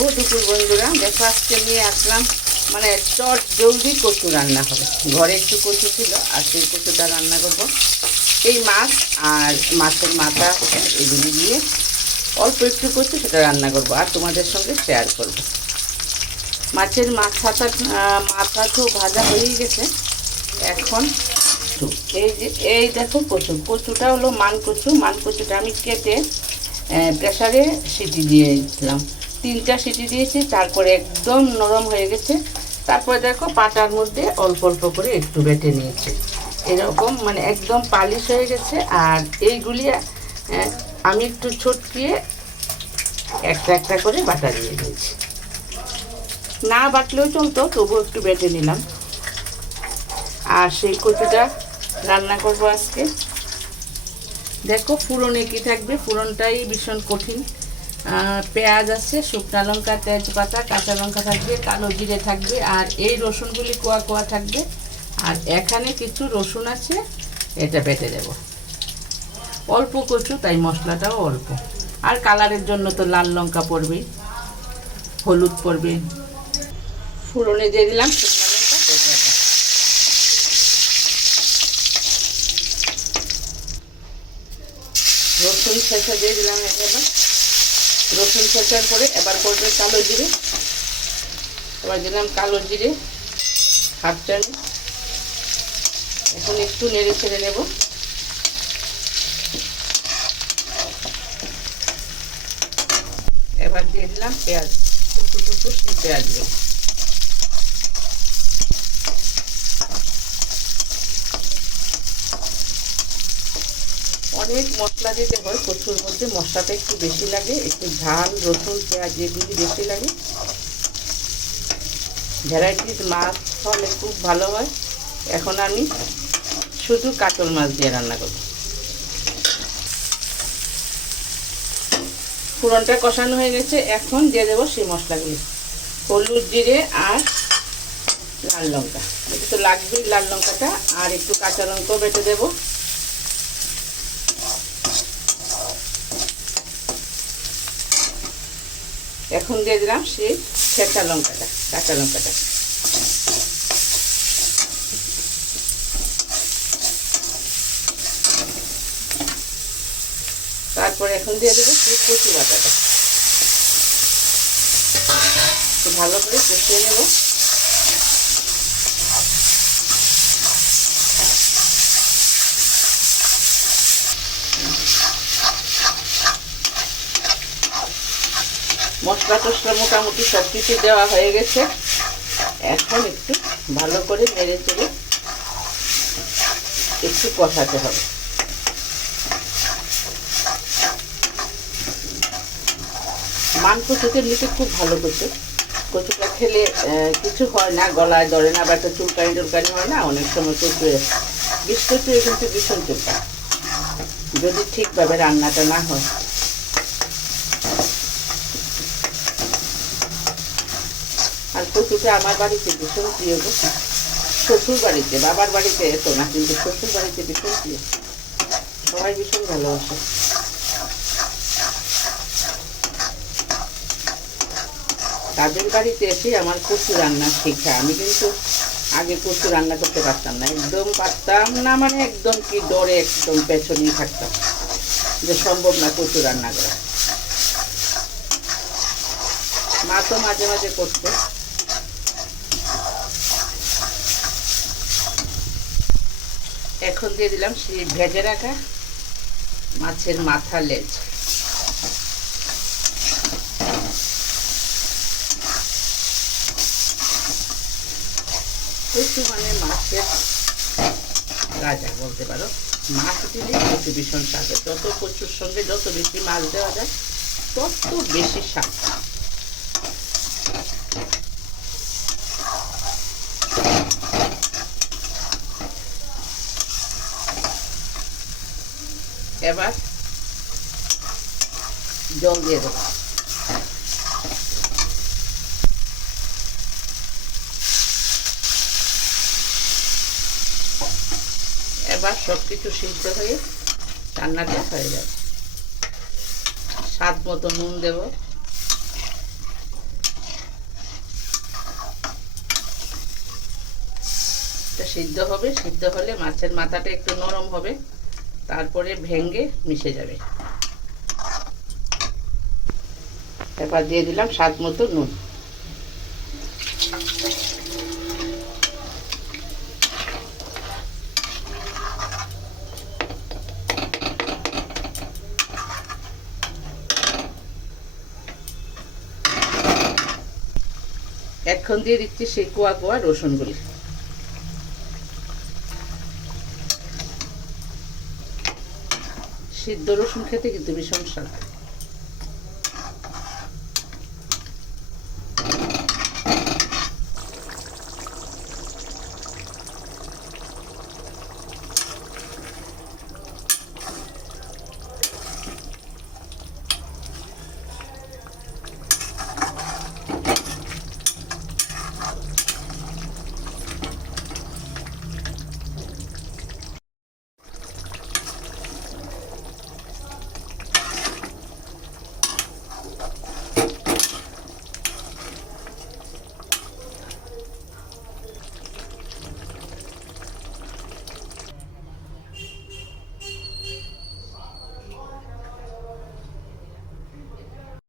শুভ দুপুর বন্ধুরা, দেখো আজকে নিয়ে আসলাম মানে চট জলদি কচু রান্না হবে। ঘরে একটু কচু ছিল আর সেই কচুটা রান্না করব। এই মাছ আর মাছের মাথা এগুলি দিয়ে অল্প একটু কচু সেটা রান্না করব আর তোমাদের সঙ্গে শেয়ার করব। মাছের মাথা তো ভাজা হয়েই গেছে। এখন এই দেখো কচুটা হলো মান কচুটা আমি কেটে প্রেসারে সিটি দিয়েছিলাম। 3টা সিটি দিয়েছি, তারপরে একদম নরম হয়ে গেছে। তারপরে দেখো পাটার মধ্যে অল্প অল্প করে একটু বেটে নিয়েছি, এরকম মানে একদম পালিশ হয়ে গেছে। আর এইগুলি আমি একটু ছটকিয়ে একটা একটা করে বাটা দিয়ে দিয়েছি। না বাটলেও চলতো, তবুও একটু বেটে নিলাম। আর সেই কচুটা রান্না করব আজকে। দেখো ফোড়নে কি থাকবে, ফোড়নটাই ভীষণ কঠিন। পেঁয়াজ আছে, শুকনো লঙ্কা, তেজপাতা, কাঁচা লঙ্কা থাকবে, কালো জিরে থাকবে, আর এই রসুনগুলি কোয়া কোয়া থাকবে। আর এখানে কিছু রসুন আছে, এটা বেটে দেব। অল্প কচু, তাই মশলাটাও অল্প। আর কালারের জন্য তো লাল লঙ্কা পড়বেই, হলুদ পড়বে। ফোড়নে দিয়ে দিলাম শুকনো লঙ্কা, তেজপাতা। রসুন ছেঁচা দিয়ে দিলাম। এবার রসুন ছেঁচার পরে এবার করবে কালো জিরে। এবার দিলাম কালো জিরে হাফ চামচ। এখন একটু নেড়ে ছেড়ে নেব। এবার দিয়ে দিলাম পেঁয়াজ, টুকরো পেঁয়াজগুলো। অনেক মশলা দিতে হয় কচুর মধ্যে, মশলাটা একটু বেশি লাগে, একটু ঝাল রসুন পেঁয়াজ এগুলি বেশি লাগে। ভ্যারাইটিস মাছ হলে খুব ভালো হয়। এখন আমি শুধু কাতল মাছ দিয়ে রান্না করব। ফোড়নটা কষানো হয়ে গেছে, এখন দিয়ে দেবো সেই মশলাগুলি। হলুদ, জিরে আর লাল লঙ্কা, এটা তো লাগবেই লাল লঙ্কাটা। আর একটু কাঁচা লঙ্কাও বেটে দেবো। এখন দিয়ে দিলাম সেই কাঁচা লঙ্কাটা। তারপরে এখন দিয়ে দেবো সেই কচু বাটাটা। একটু ভালো করে কষিয়ে নেব। মশলা টসলা মোটামুটি সব কিছু দেওয়া হয়ে গেছে। এখন একটু ভালো করে নেড়ে চেড়ে একটু কষাতে হবে। মান কচুতে নিতে খুব ভালো কচুটা খেলে কিছু হয় না, গলায় ধরে না, বা একটা চুলকানি হয় না। অনেক সময় কচু বিষ কচু কিন্তু ভীষণ চুলকা যদি ঠিকভাবে রান্নাটা না হয়। আর কচুটা আমার বাড়িতে ভীষণ প্রিয়। শ্বশুর বাড়িতে, বাবার বাড়িতে এত না, কিন্তু শ্বশুর বাড়িতে ভীষণ প্রিয়, সবাই ভীষণ ভালোবাসে। তাদের বাড়িতে এসে আমার কচু রান্না শেখা। আমি কিন্তু আগে কচু রান্না করতে পারতাম না, একদম পারতাম না, মানে একদম কি ডরে একদম পেছনেই থাকতাম যে সম্ভব না কচু রান্না করা। মা তো মাঝে মাঝে করতো। এখন দিয়ে দিলাম সেই ভেজে রাখা মাছের মাথা লেজ। কচু মানে মাছের রাজা বলতে পারো। মাছ দিলে কচু ভীষণ স্বাদ। যত কচুর সঙ্গে যত বেশি মাছ দেওয়া যায় তত বেশি স্বাদ। এবার জল দিয়ে দেবো। এবার সব কিছু সিদ্ধ হয়ে রান্নাটা হয়ে যাবে। স্বাদ মতো নুন দেব, মাছটা সিদ্ধ হবে, সিদ্ধ হলে মাছের মাথাটা একটু নরম হবে, তারপরে ভেঙে মিশে যাবে। এবার দিয়ে দিলাম স্বাদ মতো নুন। এখন দিয়ে দিচ্ছি সেই কোয়া কোয়া রসুনগুলি। সিদ্ধ রসুন খেতে কিন্তু ভীষণ স্বাদ।